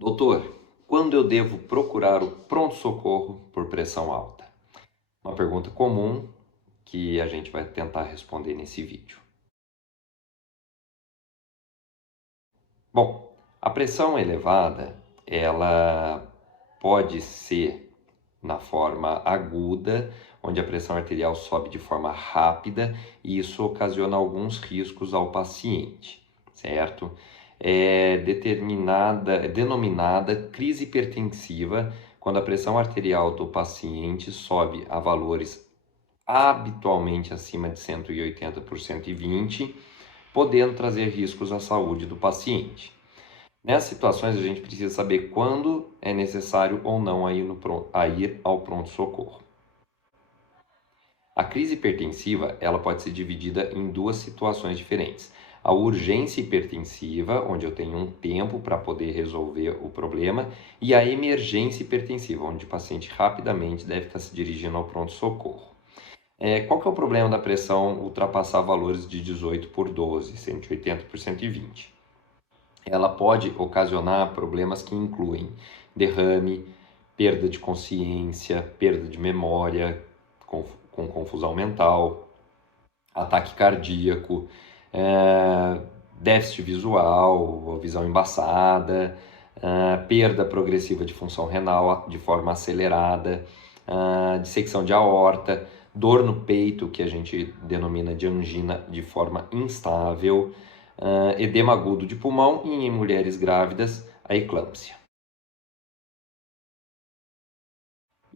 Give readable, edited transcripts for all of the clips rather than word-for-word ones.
Doutor, quando eu devo procurar o pronto-socorro por pressão alta? Uma pergunta comum que a gente vai tentar responder nesse vídeo. Bom, a pressão elevada, ela pode ser na forma aguda, onde a pressão arterial sobe de forma rápida e isso ocasiona alguns riscos ao paciente, certo? É denominada crise hipertensiva quando a pressão arterial do paciente sobe a valores habitualmente acima de 180 por 120, podendo trazer riscos à saúde do paciente. Nessas situações, a gente precisa saber quando é necessário ou não a ir ao pronto-socorro. A crise hipertensiva ela pode ser dividida em duas situações diferentes. A urgência hipertensiva, onde eu tenho um tempo para poder resolver o problema, e a emergência hipertensiva, onde o paciente rapidamente deve estar se dirigindo ao pronto-socorro. Qual que é o problema da pressão ultrapassar valores de 18 por 12, 180 por 120? Ela pode ocasionar problemas que incluem derrame, perda de consciência, perda de memória, com confusão mental, ataque cardíaco, déficit visual, visão embaçada, perda progressiva de função renal de forma acelerada, dissecção de aorta, dor no peito, que a gente denomina de angina de forma instável, edema agudo de pulmão e em mulheres grávidas, a eclâmpsia.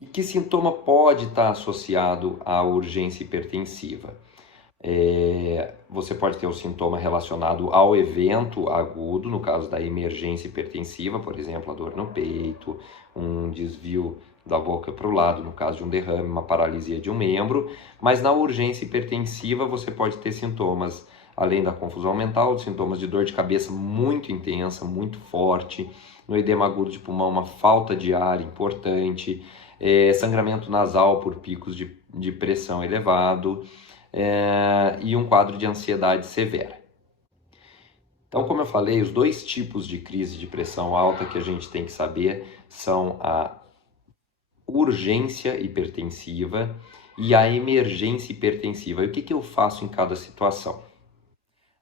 E que sintoma pode estar associado à urgência hipertensiva? Você pode ter um sintoma relacionado ao evento agudo, no caso da emergência hipertensiva, por exemplo, a dor no peito, um desvio da boca para o lado, no caso de um derrame, uma paralisia de um membro, mas na urgência hipertensiva você pode ter sintomas, além da confusão mental, sintomas de dor de cabeça muito intensa, muito forte, no edema agudo de pulmão, uma falta de ar importante, sangramento nasal por picos de pressão elevado, e um quadro de ansiedade severa. Então, como eu falei, os dois tipos de crise de pressão alta que a gente tem que saber são a urgência hipertensiva e a emergência hipertensiva. E o que eu faço em cada situação?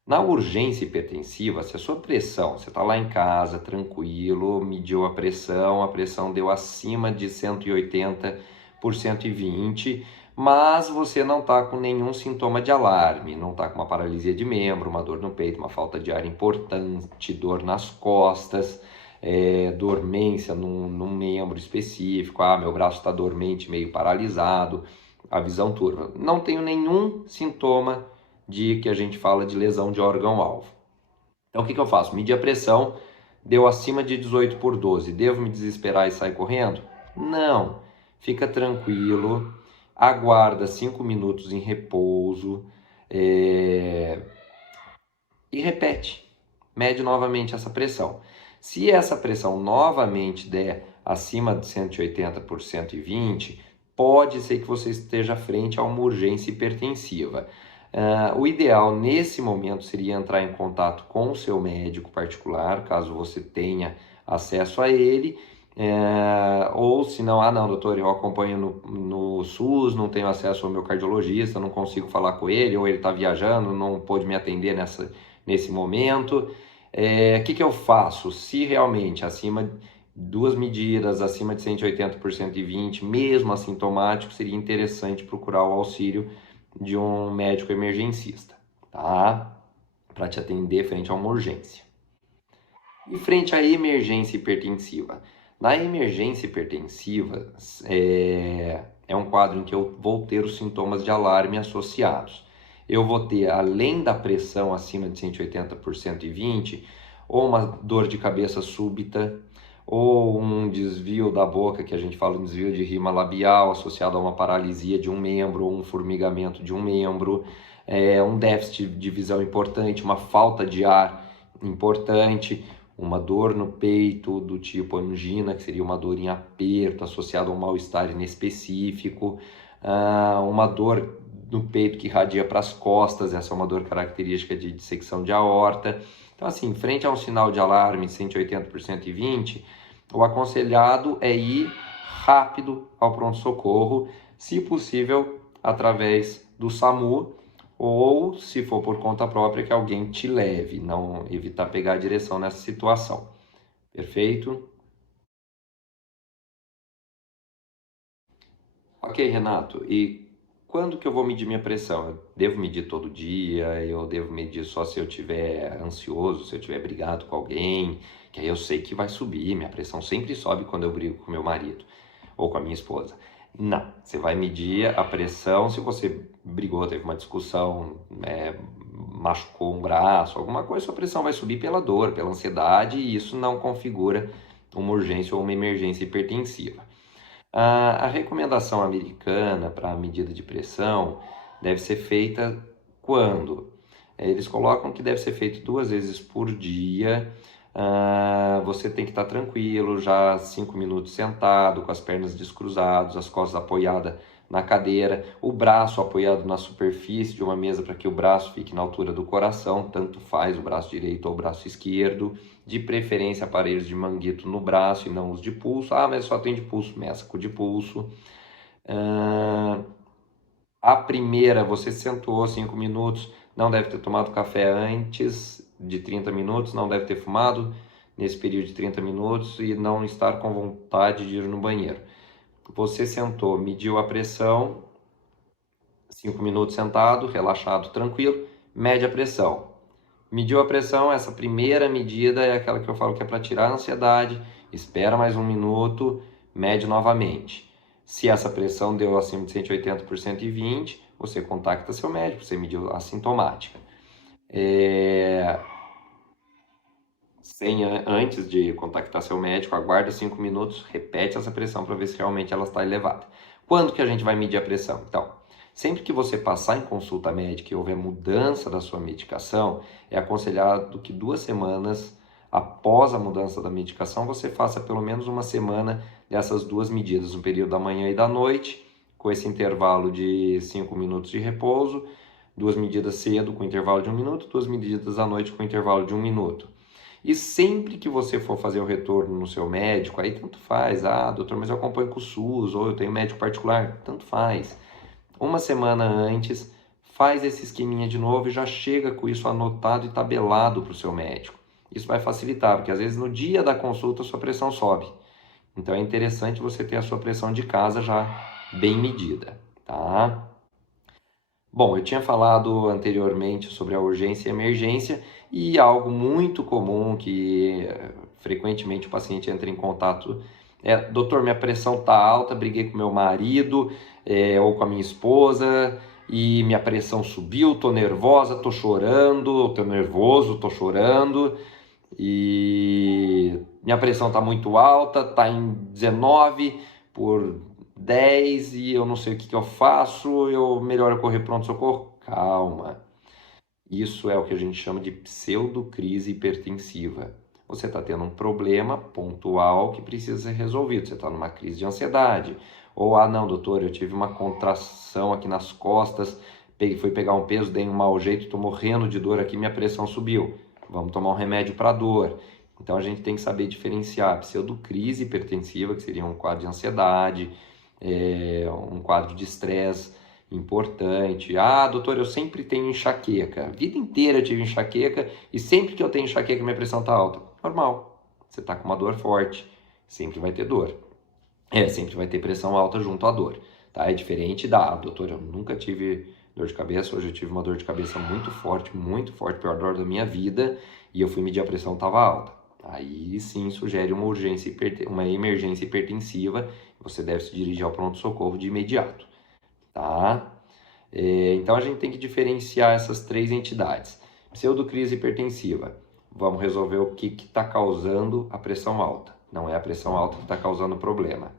Na urgência hipertensiva, se a sua pressão, você está lá em casa, tranquilo, mediu a pressão deu acima de 180 por 120, mas você não está com nenhum sintoma de alarme, não está com uma paralisia de membro, uma dor no peito, uma falta de ar importante, dor nas costas, dormência num membro específico, meu braço está dormente, meio paralisado, a visão turva. Não tenho nenhum sintoma que a gente fala de lesão de órgão-alvo. Então o que eu faço? Medi a pressão, deu acima de 18 por 12, devo me desesperar e sair correndo? Não, fica tranquilo, aguarda 5 minutos em repouso e repete, mede novamente essa pressão. Se essa pressão novamente der acima de 180 por 120, pode ser que você esteja frente a uma urgência hipertensiva. O ideal nesse momento seria entrar em contato com o seu médico particular, caso você tenha acesso a ele, ou se não, não, doutor, eu acompanho no SUS, não tenho acesso ao meu cardiologista, não consigo falar com ele, ou ele está viajando, não pôde me atender nesse momento. O que eu faço? Se realmente duas medidas acima de 180 por 120, mesmo assintomático, seria interessante procurar o auxílio de um médico emergencista, tá? Para te atender frente a uma urgência. E frente à emergência hipertensiva? Na emergência hipertensiva, é um quadro em que eu vou ter os sintomas de alarme associados. Eu vou ter, além da pressão acima de 180 por 120, ou uma dor de cabeça súbita, ou um desvio da boca, que a gente fala um desvio de rima labial, associado a uma paralisia de um membro, ou um formigamento de um membro, um déficit de visão importante, uma falta de ar importante, uma dor no peito do tipo angina, que seria uma dor em aperto, associada a um mal-estar inespecífico, uma dor no peito que irradia para as costas, essa é uma dor característica de dissecção de aorta. Então, assim, frente a um sinal de alarme 180 por 120, o aconselhado é ir rápido ao pronto-socorro, se possível, através do SAMU, ou, se for por conta própria, que alguém te leve, não evitar pegar a direção nessa situação. Perfeito? Ok, Renato, e quando que eu vou medir minha pressão? Eu devo medir todo dia? Eu devo medir só se eu estiver ansioso, se eu estiver brigado com alguém? Que aí eu sei que vai subir, minha pressão sempre sobe quando eu brigo com meu marido ou com a minha esposa. Não, você vai medir a pressão se você brigou, teve uma discussão, machucou um braço, alguma coisa, sua pressão vai subir pela dor, pela ansiedade, e isso não configura uma urgência ou uma emergência hipertensiva. A recomendação americana para a medida de pressão deve ser feita quando? Eles colocam que deve ser feito 2 vezes por dia. Você tem que estar tranquilo, já 5 minutos sentado, com as pernas descruzadas, as costas apoiadas na cadeira, o braço apoiado na superfície de uma mesa para que o braço fique na altura do coração, tanto faz o braço direito ou o braço esquerdo, de preferência aparelhos de manguito no braço e não os de pulso. Mas só tem de pulso, meça com de pulso. A primeira, você sentou 5 minutos, não deve ter tomado café antes de 30 minutos, não deve ter fumado nesse período de 30 minutos e não estar com vontade de ir no banheiro. Você sentou, mediu a pressão, 5 minutos sentado, relaxado, tranquilo, mede a pressão. Mediu a pressão, essa primeira medida é aquela que eu falo que é para tirar a ansiedade, espera mais 1 minuto, mede novamente. Se essa pressão deu acima de 180 por 120, você contacta seu médico, você mediu a sintomática. Antes de contactar seu médico, aguarda 5 minutos, repete essa pressão para ver se realmente ela está elevada. Quando que a gente vai medir a pressão? Então, sempre que você passar em consulta médica e houver mudança da sua medicação, é aconselhado que 2 semanas após a mudança da medicação, você faça pelo menos 1 semana dessas 2 medidas, no período da manhã e da noite, com esse intervalo de 5 minutos de repouso, 2 medidas cedo com intervalo de 1 minuto, 2 medidas à noite com intervalo de 1 minuto. E sempre que você for fazer o retorno no seu médico, aí tanto faz, doutor, mas eu acompanho com o SUS, ou eu tenho médico particular, tanto faz. 1 semana antes, faz esse esqueminha de novo e já chega com isso anotado e tabelado para o seu médico. Isso vai facilitar, porque às vezes no dia da consulta a sua pressão sobe. Então é interessante você ter a sua pressão de casa já bem medida, tá? Bom, eu tinha falado anteriormente sobre a urgência e emergência, e algo muito comum que frequentemente o paciente entra em contato é: doutor, minha pressão está alta, briguei com meu marido ou com a minha esposa e minha pressão subiu, tô nervosa, tô chorando, tô nervoso, tô chorando e minha pressão está muito alta, está em 19 por 10 e eu não sei o que eu faço, melhor eu correr pronto-socorro? Calma. Isso é o que a gente chama de pseudocrise hipertensiva. Você está tendo um problema pontual que precisa ser resolvido. Você está numa crise de ansiedade. Ou, não, doutor, eu tive uma contração aqui nas costas, fui pegar um peso, dei um mau jeito, estou morrendo de dor aqui, minha pressão subiu. Vamos tomar um remédio para dor. Então, a gente tem que saber diferenciar a pseudocrise hipertensiva, que seria um quadro de ansiedade, um quadro de estresse importante. Doutor, eu sempre tenho enxaqueca. A vida inteira eu tive enxaqueca e sempre que eu tenho enxaqueca minha pressão está alta. Normal. Você está com uma dor forte. Sempre vai ter dor. Sempre vai ter pressão alta junto à dor. Tá? É diferente doutor, eu nunca tive dor de cabeça. Hoje eu tive uma dor de cabeça muito forte, pior dor da minha vida. E eu fui medir a pressão, estava alta. Aí sim sugere uma emergência hipertensiva. Você deve se dirigir ao pronto-socorro de imediato. Tá? Então a gente tem que diferenciar essas 3 entidades. Pseudocrise hipertensiva. Vamos resolver o que está causando a pressão alta. Não é a pressão alta que está causando o problema.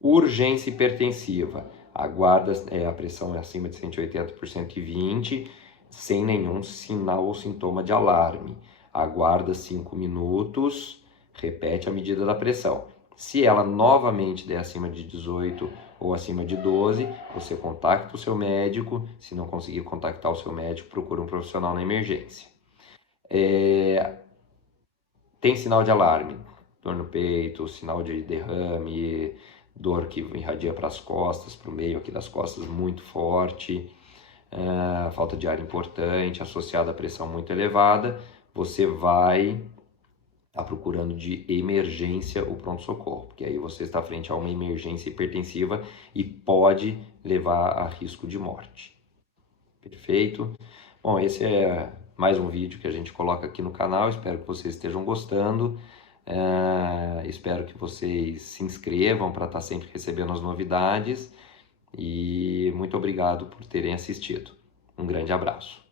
Urgência hipertensiva. Aguarda, a pressão é acima de 180 por 120, sem nenhum sinal ou sintoma de alarme. Aguarda 5 minutos, repete a medida da pressão. Se ela novamente der acima de 18 ou acima de 12, você contacta o seu médico. Se não conseguir contactar o seu médico, procura um profissional na emergência. Tem sinal de alarme, dor no peito, sinal de derrame, dor que irradia para as costas, para o meio aqui das costas muito forte, falta de ar importante, associada a pressão muito elevada, você vai estar procurando de emergência o pronto-socorro, porque aí você está frente a uma emergência hipertensiva e pode levar a risco de morte. Perfeito? Bom, esse é mais um vídeo que a gente coloca aqui no canal, espero que vocês estejam gostando. Espero que vocês se inscrevam para estar sempre recebendo as novidades e muito obrigado por terem assistido. Um grande abraço.